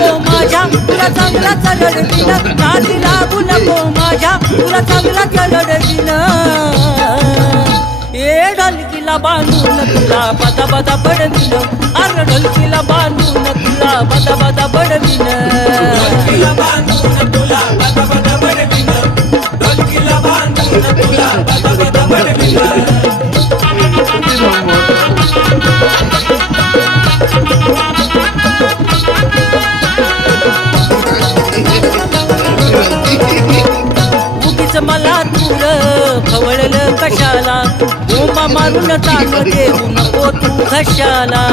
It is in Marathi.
नको माझ्या तुला चांगला चलडवीन नादी लागू नको माझ्या तुला चांगला चलडवीन ए ढलकीला बांधून तुला बदा बदा बडवीन अरे ढलकीला बांधून तुला बदा बदा बडवीन ढोलकीला बांधून तुला बदा बदा बडवीन ढोलकीला बांधून तुला बदा बदा बडवीन उगीच मला दूर खवळलं कशाला बोंबा मारून ताण देऊ नको तू घशाला